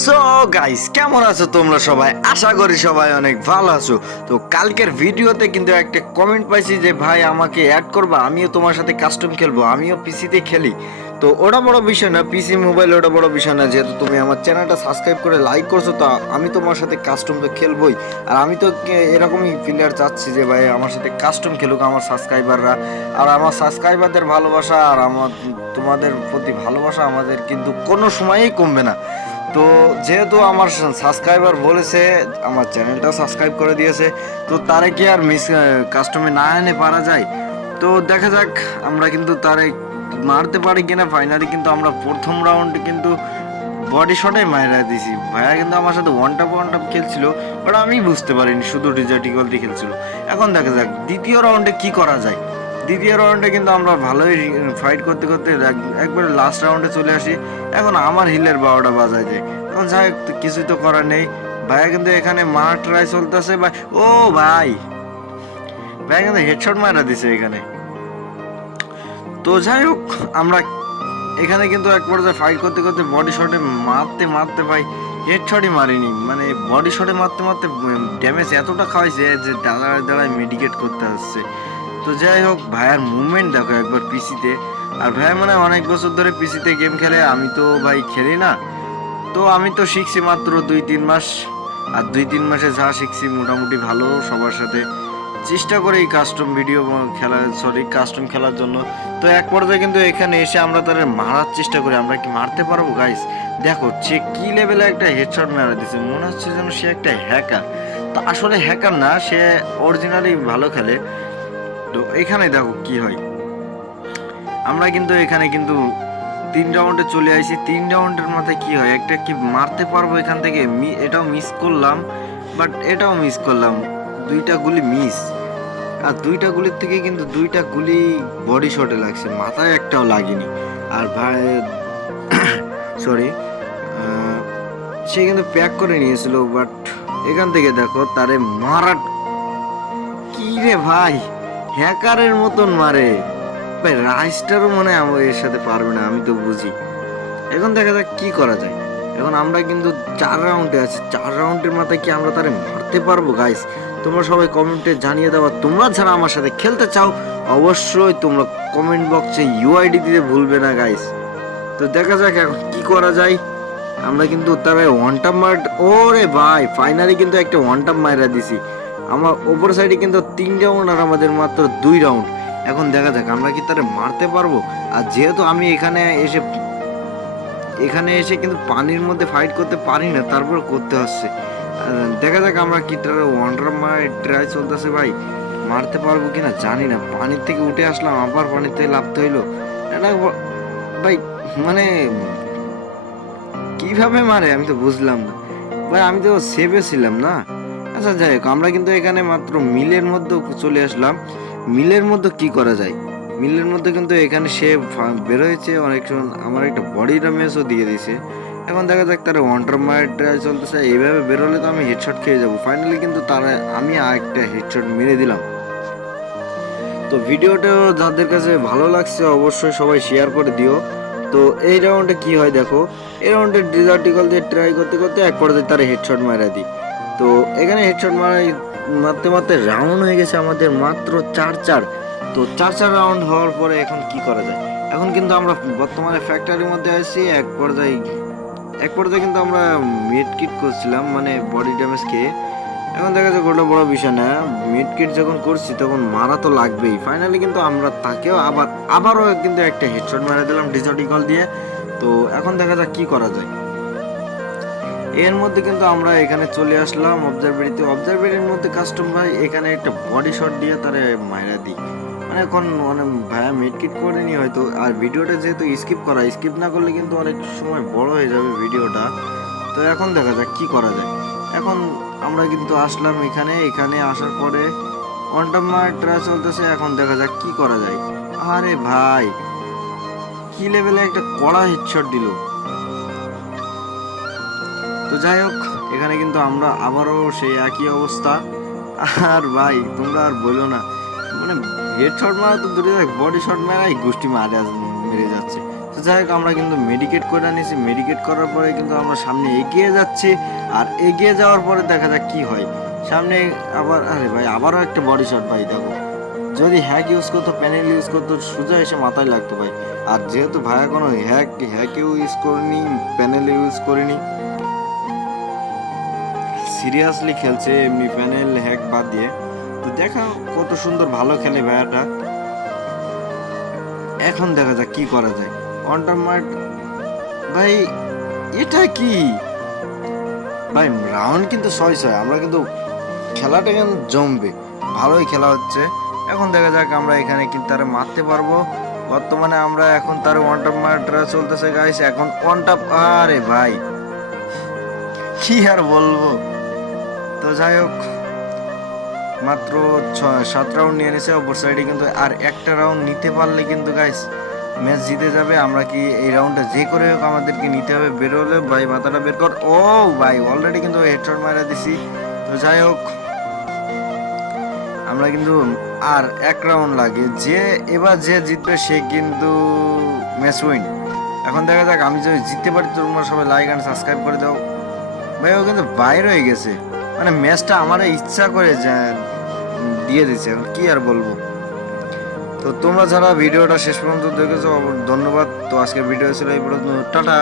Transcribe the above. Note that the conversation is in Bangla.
সো গাইস, কেমন আছো তোমরা সবাই? আশা করি সবাই অনেক ভালো আছো। তো কালকের ভিডিওতে কিন্তু একটা কমেন্ট পাইছি যে ভাই আমাকে অ্যাড করবা, আমিও তোমার সাথে কাস্টম খেলবো, আমিও পিসিতে খেলি। তো ওটা বড় বিষয় না, পিসি মোবাইল ওটা বড় বিষয় না, যেহেতু তুমি আমার চ্যানেলটা সাবস্ক্রাইব করে লাইক করছো, তা আমি তোমার সাথে কাস্টম তো খেলবোই। আর আমি তো এরকমই প্লেয়ার চাচ্ছি যে ভাই আমার সাথে কাস্টম খেলুক আমার সাবস্ক্রাইবাররা। আর আমার সাবস্ক্রাইবারদের ভালোবাসা আর আমার তোমাদের প্রতি ভালোবাসা আমাদের কিন্তু কোনো সময়ই কমবে না। তো যেহেতু আমার সাবস্ক্রাইবার বলেছে, আমার চ্যানেলটা সাবস্ক্রাইব করে দিয়েছে, তো তারে কি আর কাস্টমে না এনে পারা যায়? তো দেখা যাক আমরা কিন্তু তারে মারতে পারি কিনা। ফাইনালি কিন্তু আমরা প্রথম রাউন্ডে কিন্তু বডি শটে মাইরা দিছি। ভাইয়া কিন্তু আমার সাথে ওয়ান টাপ খেলছিল, বাট আমি বুঝতে পারিনি, শুধু ডিজার্টিকল দিয়ে খেলছিল। এখন দেখা যাক দ্বিতীয় রাউন্ডে কি করা যায়। দ্বিতীয় রাউন্ডে কিন্তু আমরা ভালোই ফাইট করতে করতে একবারে লাস্ট রাউন্ডে চলে আসি। এখন আমার হিলের 12টা বাজায় যায়। এখন যাই হোক, কিছুই তো করার নেই। ভাইয়া কিন্তু এখানে মার ট্রাই চলতেছে ভাই। ও ভাই, ভাইয়া কিন্তু হেডশট মারা দিছে এখানে। তো যাই হোক, আমরা এখানে কিন্তু এক পর্যায়ে ফাইট করতে করতে বডি শটে মারতে মারতে ভাই হেডশটই মারিনি, মানে বডি শটে মারতে মারতে ড্যামেজ এতটা খাওয়াইছে যে দাঁড়ায় দাঁড়ায় মেডিকেট করতে আসছে। তো যাই হোক, ভাইয়ার মুভমেন্ট দেখো একবার পিসিতে। আর ভাইয়া মানে অনেক বছর ধরে পিসিতে গেম খেলে, আমি তো ভাই খেলি না। তো আমি তো শিখছি মাত্র 2-3 মাস। আর 2-3 মাসে যা শিখছি মোটামুটি ভালো, সবার সাথে চেষ্টা করে এই কাস্টম ভিডিও খেলা, সরি কাস্টম খেলার জন্য। তো এক পর্যায়ে কিন্তু এখানে এসে আমরা তাদের মারার চেষ্টা করি, আমরা কি মারতে পারবো গাইস? দেখো সে কি লেভেলে একটা হেডশট মারা দিছে, মনে হচ্ছে যেন সে একটা হ্যাকার। তো আসলে হ্যাকার না, সে অরিজিনালি ভালো খেলে। তো এখানে দেখো কি হয়, আমরা কিন্তু এখানে কিন্তু 3 রাউন্ডে চলে আসি। 3 রাউন্ডের মাথায় কি হয়, একটা কি মারতে পারবো এখান থেকে, এটাও মিস করলাম, বাট এটাও মিস করলাম। 2টা গুলি মিস। আর 2টা গুলির থেকে কিন্তু 2টা গুলি বডি শটে লাগছে, মাথায় একটাও লাগেনি। আর ভাই সরি, সে কিন্তু প্যাক করে নিয়েছিল, বাট এখান থেকে দেখো তারে মারা কি রে ভাই, হ্যাকারের মতন মারে ভাই। রাইস্টারও মনে হয় আমার এর সাথে পারবে না, আমি তো বুঝি। এখন দেখা যাক কি করা যায়। এখন আমরা কিন্তু 4 রাউন্ডে আছি, 4 রাউন্ডের মাথায় কি আমরা তারে মারতে পারবো গাইস? তোমরা সবাই কমেন্টে জানিয়ে দেওয়া, তোমরা যারা আমার সাথে খেলতে চাও অবশ্যই তোমরা কমেন্ট বক্সে ইউআইডি দিতে ভুলবে না গাইস। তো দেখা যাক এখন কি করা যায়। আমরা কিন্তু তারা ওয়ান টাপ মার, ওরে ভাই ফাইনালি কিন্তু একটা ওয়ান টাপ মাইরা দিছি। আমার ওপর সাইডে কিন্তু 3 রাউন্ড আর আমাদের মাত্র 2 রাউন্ড। এখন দেখা যাক আমরা কি তারা মারতে পারবো। আর যেহেতু আমি এখানে এসে কিন্তু পানির মধ্যে ফাইট করতে পারি না, তারপর করতে হচ্ছে। দেখা যাক আমরা কি তারা ওয়ান্ডার মার ট্রাই চলতেছে ভাই, মারতে পারবো কিনা জানি না। পানির থেকে উঠে আসলাম, আবার পানির থেকে লাফতে হইলো। এটা ভাই মানে কিভাবে মারে আমি তো বুঝলাম না ভাই, আমি তো সেভে ছিলাম না। আচ্ছা যাই হোক, আমরা কিন্তু এখানে মাত্র মিলের মধ্যে চলে আসলাম। মিলের মধ্যে কি করা যায়? মিলের মধ্যে কিন্তু এখানে সে বেরোয়েছে অনেক সময়, আমার একটা বডি ড্যামেজও দিয়ে দিয়েছে। এখন দেখা যাক তারা ওয়ান্টার মায়ের ট্রাই চলতেছে, এইভাবে বেরোলে তো আমি হেডশট খেয়ে যাবো। ফাইনালি কিন্তু তারা আমি আরেকটা হেডশট মেরে দিলাম। তো ভিডিওটা যাদের কাছে ভালো লাগছে অবশ্যই সবাই শেয়ার করে দিও। তো এই রাউন্ডে কি হয় দেখো, এই রাউন্ডে ডিজার্টিকল দিয়ে ট্রাই করতে করতে এক পর্যায়ে তারা হেডশট মারা দিই। তো এখানে হেডশট মারতে মারতে রাউন্ড হয়ে গেছে আমাদের মাত্র 4-4। তো 4-4 রাউন্ড হওয়ার পরে এখন কি করা যায়? এখন কিন্তু আমরা বর্তমানে ফ্যাক্টরির মধ্যে আছি। এক পর্যায়ে কিন্তু আমরা মিড কিট করছিলাম, মানে বডি ড্যামেজ খেয়ে। এখন দেখা যাক ওটা বড় বিষয় না, মিড কিট যখন করছি তখন মারা তো লাগবেই। ফাইনালি কিন্তু আমরা তাকেও আবারও কিন্তু একটা হেডশট মারা দিলাম ডিজার্টিকল দিয়ে। তো এখন দেখা যাক কি করা যায়। এর মধ্যে কিন্তু আমরা এখানে চলে আসলাম অবজারভেরিতে। অবজারভেরির মধ্যে কাস্টম ভাই এখানে একটা বডি শট দিয়ে তারে মাইরা দিই। মানে এখন মানে ভাইয়া মিডকিট করেনি হয়তো। আর ভিডিওটা যেহেতু স্কিপ না করলে কিন্তু অনেক সময় বড় হয়ে যাবে ভিডিওটা। তো এখন দেখা যাক কি করা যায়। এখন আমরা কিন্তু আসলাম এখানে আসার পরে কোয়ান্টাম মার ট্রাই চলতেছে। এখন দেখা যাক কি করা যায়। আরে ভাই কি লেভেলে একটা কড়া হেডশট দিল। তো যাই হোক, এখানে কিন্তু আমরা আবারও সেই একই অবস্থা। আর ভাই তোমরা আর বলো না, মানে হেড শট মারা তো দূরে থাক, বডি শট মারাই গোষ্ঠী মেরে যাচ্ছে। তো যাই হোক আমরা কিন্তু মেডিকেট করে নিয়েছি, মেডিকেট করার পরে কিন্তু আমরা সামনে এগিয়ে যাচ্ছি। আর এগিয়ে যাওয়ার পরে দেখা যাক কি হয় সামনে। আবার আরে ভাই আবারও একটা বডি শট ভাই, দেখো যদি হ্যাক ইউজ করতো, প্যানেল ইউজ করতো, সোজা এসে মাথায় লাগতো ভাই। আর যেহেতু ভাইয়া কোনো হ্যাকেও ইউজ করিনি, প্যানেল ইউজ করিনি, সিরিয়াসলি খেলছে এমনি প্যানেল হ্যাক বাদ দিয়ে। তো দেখা কত সুন্দর ভালো খেলে ভাইয়াটা। এখন দেখা যাক কি করা যায়। অন্টারমার্ট ভাই, এটা কি ভাই? রাউন্ড কিন্তু 6-6, আমরা কিন্তু খেলাটা কিন্তু জমবে, ভালোই খেলা হচ্ছে। এখন দেখা যাক আমরা এখানে কিন্তু তারা মারতে পারবো। বর্তমানে আমরা এখন তার ওয়ান টপ মারটা চলতেছে গাইস, এখন ওয়ান টপ। আরে ভাই কি আর বলবো। তো যাই হোক মাত্র 7 রাউন্ড নিয়ে নিয়েছে অপর সাইডে কিন্তু, আর একটা রাউন্ড নিতে পারলে কিন্তু গাইস ম্যাচ জিতে যাবে। আমরা কি এই রাউন্ডটা যে করে হোক আমাদেরকে নিতে হবে। বেরোলে ভাই মাথাটা বের কর। ও ভাই অলরেডি কিন্তু হেডশট মারা দিছি। তো যাই হোক আমরা কিন্তু আর এক রাউন্ড লাগে, যে এবার যে জিতবে সে কিন্তু ম্যাচ উইন। এখন দেখা যাক আমি যদি জিততে পারি তোমরা সবাই লাইক অ্যান্ড সাবস্ক্রাইব করে দাও। ভাই ও কিন্তু বাইরে হয়ে গেছে, মানে ম্যাচটা আমার ইচ্ছা করে দিয়ে দিচ্ছে, এখন কি আর বলবো। তো তোমরা যারা ভিডিওটা শেষ পর্যন্ত দেখেছো ধন্যবাদ। তো আজকের ভিডিও ছিল এই পর্যন্ত, টাটা।